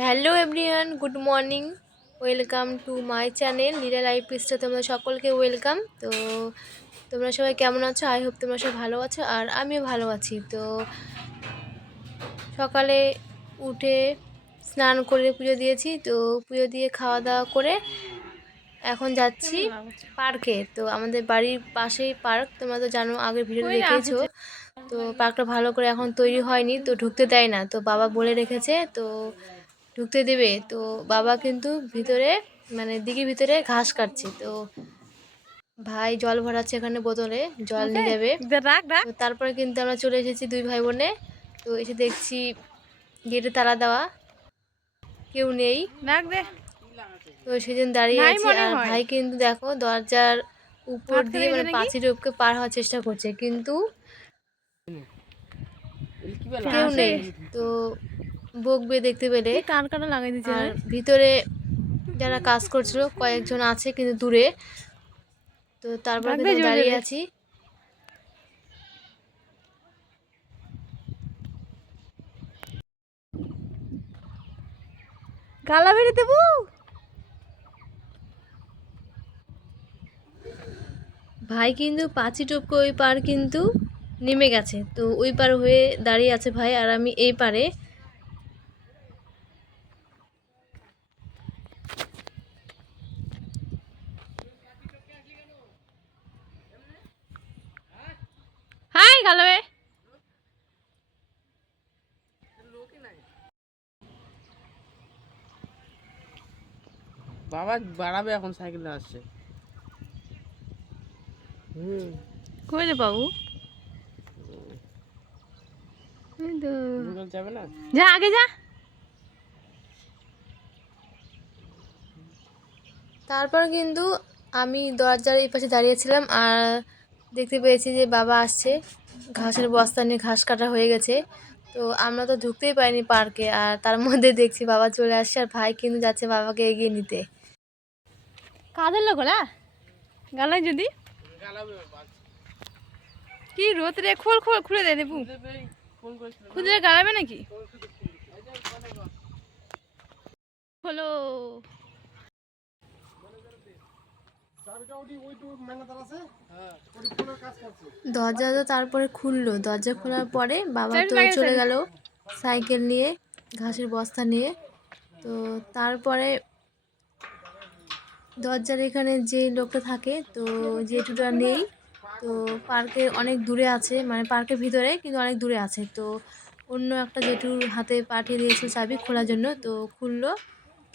Hello everyone good morning. Welcome to my channel Leela life পিসটা তোমরা সকলকে welcome. তো তোমরা সবাই কেমন আছো? আই হোপ তোমরা সবাই ভালো আছো আর আমিও ভালো আছি। তো সকালে উঠে স্নান করে পুজো দিয়েছি। তো পুজো দিয়ে খাওয়া দাওয়া করে এখন যাচ্ছি পার্কে। তো আমাদের বাড়ির পাশেই পার্ক। তোমরা তো জানো আগের ভিডিও দেখেছ তো পার্কটা ভালো করে এখন তৈরি হয়নি তো ঢুকতে দেয় না। তো বাবা বলে রেখেছে তো ঢুকতে দেবে তো বাবা কিন্তু ভিতরে মানে দিঘির ভিতরে ঘাস কাটছে তো ভাই জল ভরাচ্ছে এখানে বোতলে জল নিয়ে যাবে। তারপরে কিন্তু আমরা চলে এসেছি দুই ভাই বোনে তো এসে দেখছি গেটে তালা দেওয়া কেউ নেই। তো সেদিন দাঁড়িয়ে আছি আর ভাই কিন্তু দেখো দরজার উপর দিয়ে মানে? পাঁচির উপকে পার হওয়ার চেষ্টা করছে কিন্তু কেউ নেই। তো বকবে দেখতে পেলে। কান কানা লাগাই দিচ্ছে আর ভিতরে যারা কাজ করছিল কয়েকজন আছে কিন্তু দূরে। তো তারপর দাঁড়িয়ে আছি। গালা বেরিয়ে দেবো? ভাই কিন্তু পাঁচি টপকে ওই পার কিন্তু নেমে গেছে। তো ওই পার হয়ে দাঁড়িয়ে আছে ভাই আর আমি এই পারে। বাবা বাড়াবে এখন সাইকেলে আসছে। হুম। কই রে বাবু? এই তো। গুগল যাবে না? যা আগে যা। তারপর কিন্তু আমি দরজার এই পাশে দাঁড়িয়েছিলাম আর দেখতে পেয়েছি যে বাবা আসছে। ঘাসের বস্তা নিয়ে ঘাস কাটা হয়ে গেছে। তো আমরা তো ঢুকতেই পারিনি পার্কে আর তার মধ্যে দেখছি বাবা চলে আসছে আর ভাই কিন্তু যাচ্ছে বাবাকে এগিয়ে নিতে। কাদের লোক না গালাই যদি? কি রোদ রে, খোল খোল, খুলে দে দেবু খুলে গালাবে নাকি? হলো দরজা তো তারপরে খুললো। দরজা খোলার পরে বাবা তো চলে। গেল সাইকেল নিয়ে ঘাসের বস্তা নিয়ে। তো তারপরে দরজার এখানে যে লোকটা থাকে তো জেঠুটা নেই। তো পার্কে অনেক দূরে আছে মানে পার্কের ভিতরে কিন্তু অনেক দূরে আছে। তো অন্য একটা জেঠুর হাতে পাঠিয়ে দিয়েছে চাবি খোলার জন্য তো খুললো।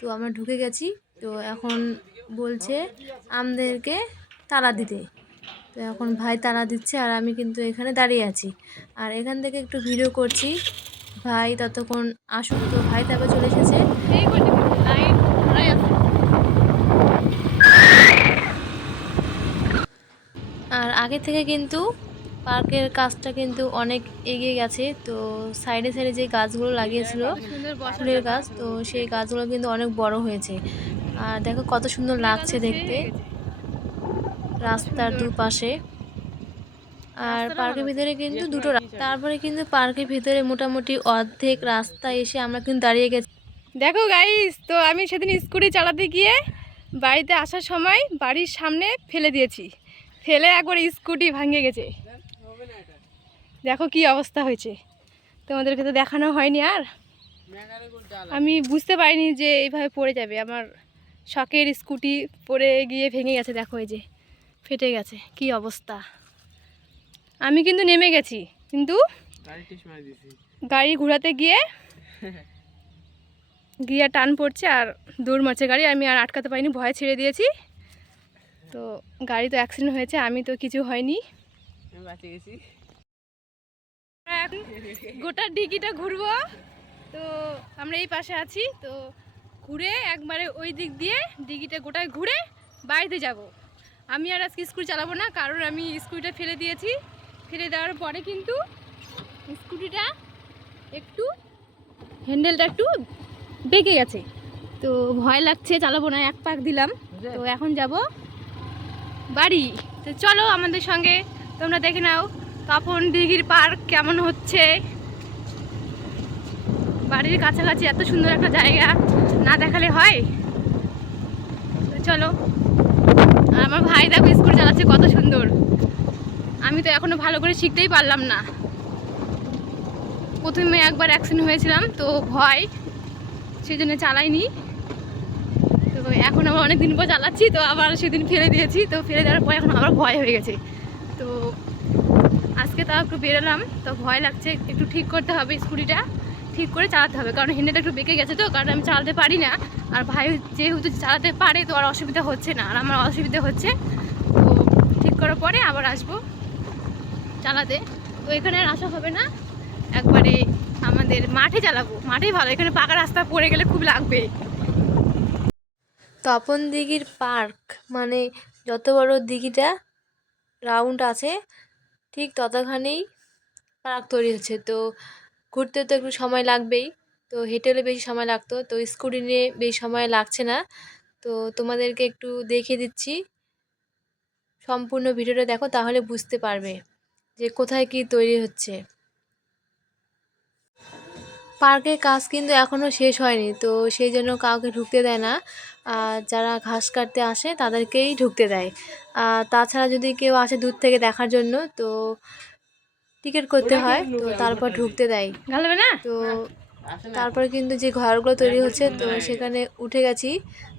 তো আমরা ঢুকে গেছি। তো এখন বলছে আমাদেরকে তালা দিতে। তো এখন ভাই তালা দিচ্ছে আর আমি কিন্তু এখানে দাঁড়িয়ে আছি। আর এখান থেকে একটু ভিডিও করছি। ভাই ততক্ষণ আসুক তো ভাই তারপর চলে এসেছে। আর আগে থেকে কিন্তু পার্কের কাজটা কিন্তু অনেক এগিয়ে গেছে। তো সাইডে সাইডে যে গাছগুলো লাগিয়েছিল ফুলের গাছ, তো সেই গাছগুলো কিন্তু অনেক বড় হয়েছে। আর দেখো কত সুন্দর লাগছে দেখতে। রাস্তার দুপাশে। আর পার্কের ভিতরে কিন্তু দুটো তারপরে কিন্তু পার্কের ভিতরে মোটামুটি অর্ধেক রাস্তা এসে আমরা কিন্তু দাঁড়িয়ে গেছি। দেখো গাইস তো আমি সেদিন স্কুটি চালাতে গিয়ে বাড়িতে আসার সময় বাড়ির সামনে ফেলে দিয়েছি। ফেলে একবার স্কুটি ভাঙে গেছে। দেখো কি অবস্থা হয়েছে। তোমাদেরকে তো দেখানো হয়নি আর। আমি বুঝতে পারিনি যে এইভাবে পড়ে যাবে। আমার শখের স্কুটি পরে গিয়ে ভেঙে গেছে দেখো এই যে। ফেটে গেছে কি অবস্থা। আমি কিন্তু নেমে গেছি কিন্তু গাড়ি ঘোরাতে গিয়ে গিয়ে টান পড়ছে আর দৌড় মারছে গাড়ি। আমি আর আটকাতে পারিনি ভয় ছেড়ে দিয়েছি। তো গাড়ি তো অ্যাক্সিডেন্ট হয়েছে আমি তো কিছু হয়নি। গোটা ডিগিটা ঘুরবো। তো আমরা এই পাশে আছি তো ঘুরে একবারে ওই দিক দিয়ে ডিগিটা গোটায় ঘুরে বাড়িতে যাব। আমি আর আজকে স্কুটি চালাবো না কারণ আমি স্কুটিটা ফেলে দিয়েছি। ফেলে দেওয়ার পরে কিন্তু স্কুটিটা একটু হ্যান্ডেলটা একটু বেঁকে গেছে। তো ভয় লাগছে চালাবো না এক পাক দিলাম। তো এখন যাব বাড়ি। তো চলো আমাদের সঙ্গে তোমরা দেখে নাও তপন দিঘির পার্ক কেমন হচ্ছে? বাড়ির কাছাকাছি এত সুন্দর একটা জায়গা না দেখালে হয়? চলো। আর আমার ভাই দেখো স্কুল চালাচ্ছে কত সুন্দর। আমি তো এখনও ভালো করে শিখতেই পারলাম না। প্রথমে একবার অ্যাক্সিডেন্ট হয়েছিলাম, তো ভয় সেই জন্য চালাইনি। তো এখন আবার অনেক দিন পর চালাচ্ছি, তো আবার সেদিন ফেলে দিয়েছি, তো ফেলে দেওয়ার পর এখন আবার ভয় হয়ে গেছে। তো আজকে তাও একটু বেরোলাম, তো ভয় লাগছে, একটু ঠিক করতে হবে স্কুটিটা। ঠিক করে চালাতে হবে, কারণ হ্যান্ডেলটা একটু বেঁকে গেছে তো, কারণ আমি চালাতে পারি না। আর ভাই যেহেতু চালাতে পারে তো আর অসুবিধা হচ্ছে না, আর আমার অসুবিধা হচ্ছে। তো ঠিক করার পরে আবার আসব চালাতে। তো এখানে আর আসা হবে না। একবারে আমাদের মাঠে চালাবো, মাঠেই ভালো, এখানে পাকা রাস্তা পড়ে গেলে খুব লাগবে। তপন দিঘির পার্ক মানে যত বড় দিঘিটা রাউন্ড আছে, ঠিক ততখানেই পার্ক তৈরি হচ্ছে। তো ঘুরতে তো একটু সময় লাগবেই। তো হেঁটে হলে বেশি সময় লাগতো। তো স্কুটি নিয়ে বেশি সময় লাগছে না। তো তোমাদেরকে একটু দেখিয়ে দিচ্ছি। সম্পূর্ণ ভিডিওটা দেখো, তাহলে বুঝতে পারবে যে কোথায় কি তৈরি হচ্ছে। পার্কের কাজ কিন্তু এখনও শেষ হয়নি। তো সেই জন্য কাউকে ঢুকতে দেয় না। যারা ঘাস কাটতে আসে, তাদেরকেই ঢুকতে দেয়। তাছাড়া যদি কেউ আসে দূর থেকে দেখার জন্য, তো টিকিট করতে হয় তো তারপর ঢুকতে দেয়। ভালো না? তো তারপরে কিন্তু যে ঘরগুলো তৈরি হচ্ছে তো সেখানে উঠে গেছি।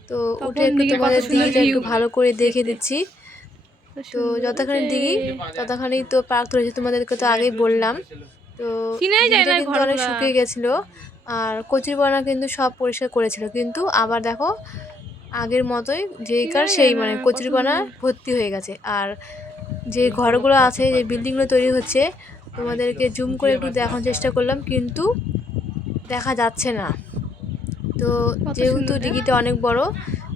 তো উঠে একটু তোমাদের সুন্দর দিঘিটা একটু ভালো করে দেখে দিচ্ছি। তো যতখানি দিঘি ততখানি তো পার্ক তৈরি হচ্ছে তোমাদেরকে তো আগেই বললাম। তো কিন্তু অনেক শুকিয়ে গেছিল আর কচুরিপানা কিন্তু সব পরিষ্কার করেছিল কিন্তু আবার দেখো আগের মতোই যেই কার সেই মানে কচুরিপানা ভর্তি হয়ে গেছে। আর যে ঘরগুলো আছে যে বিল্ডিংগুলো তৈরি হচ্ছে তোমাদেরকে জুম করে একটু দেখানোর চেষ্টা করলাম কিন্তু দেখা যাচ্ছে না। তো যেহেতু সুন্দর, ডিগিটা অনেক বড়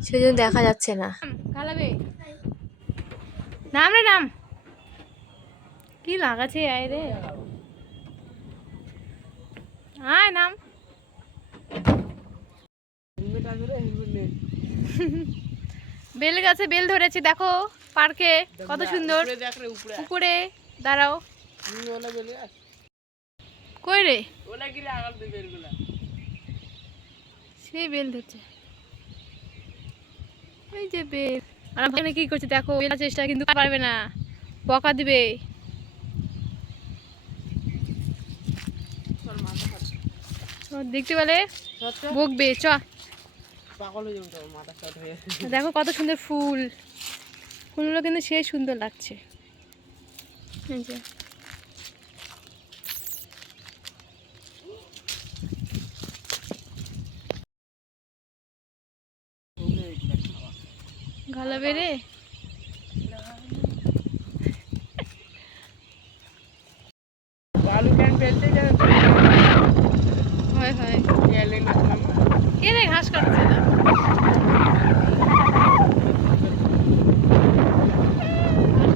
সেই জন্য দেখা যাচ্ছে না। নাম রে নাম। কি লাগাছে আয় রে? আয় নাম। বেল গাছে বেল ধরেছে দেখো পার্কে কত সুন্দর। উপরে দাঁড়াও। কই রে ওলা কি রে আগাল দে বেলগুলা। সেই বেল ধরছে। এই যে বেল। আর ভাই কি করছে দেখো বেলা চেষ্টা কিন্তু পারবে না। বকা দিবে। দেখতে পেলে? বকবে চ। দেখো কত সুন্দর ফুল। ফুলগুলো কিন্তু সে সুন্দর লাগছে। গালা বেড়ে হয় হয়। কে রে ঘাস কাটছে? না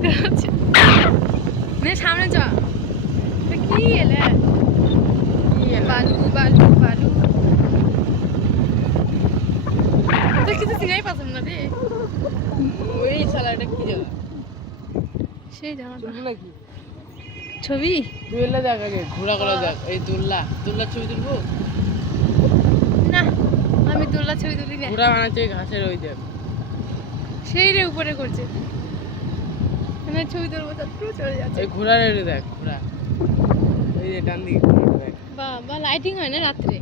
ঘাস কাটছে। নে সামনে চ এটা কি এলে কি এলা বালু বালু বালু তো কিছু চিনাই পাচ্ছ না রে ওই শালা এটা কি জায়গা সেই ছবি দুল্লা দেখ আগে ঘোরা করে দেখ। এই দুল্লা। দুল্লার ছবি তুলবো? না আমি দোল্লা ছবি তুলি না। ঘোরা বানাচ্ছে ঘাসের ওই দেখ। সেই রে উপরে করছে। ছবি তুলবো তো চলে যাচ্ছে। এই দেখ ওই যে ডান দিকে দেখ। বা বা লাইটিং হয় না রাত্রে?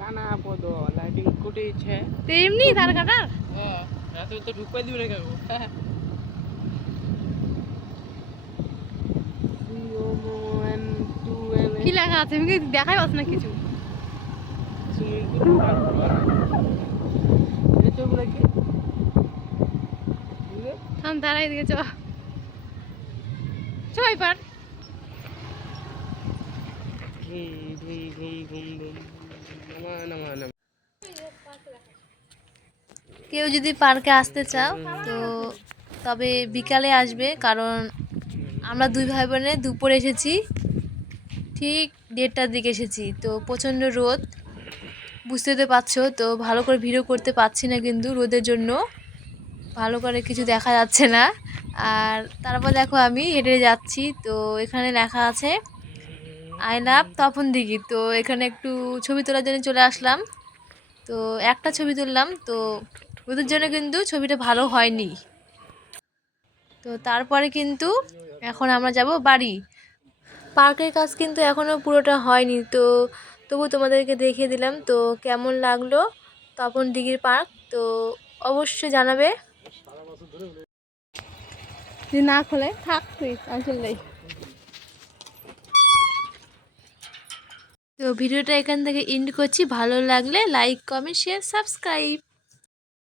কানা পদ লাইটিং কোটে ইচ্ছে তো এমনি তার কাটার হ্যাঁ রাতে তো ঢুকপাই দিবে না কাকু। কি লেখা আছে? আমি দেখাই পাচ্ছ না কিছু? থাম, দাঁড়াই দিকে চ। চ এবার। কেউ যদি পার্কে আসতে চাও, তো তবে বিকালে আসবে, কারণ আমরা দুই ভাই বোনে দুপুরে এসেছি। ঠিক দেড়টার দিকে এসেছি। তো প্রচণ্ড রোদ। বুঝতে তো পারছ, তো ভালো করে ভিডিও করতে পারছি না কিন্তু রোদের জন্য। ভালো করে কিছু দেখা যাচ্ছে না। আর তারপর দেখো আমি হেঁটে যাচ্ছি। তো এখানে লেখা আছে আই লাভ তপন দিঘি। তো এখানে একটু ছবি তোলার জন্য চলে আসলাম। তো একটা ছবি তুললাম। তো ওদের জন্য কিন্তু ছবিটা ভালো হয়নি। তো তারপরে কিন্তু এখন আমরা যাব বাড়ি। পার্কের কাজ কিন্তু এখনও পুরোটা হয়নি তো তবু তোমাদেরকে দেখিয়ে দিলাম তো কেমন লাগল তপন দিঘির পার্ক তো অবশ্যই জানাবে। যদি না খোলে থাক তুই আমি চলে তো ভিডিওটা এখান থেকে এন্ড করছি ভালো লাগলে লাইক কমেন্ট শেয়ার সাবস্ক্রাইব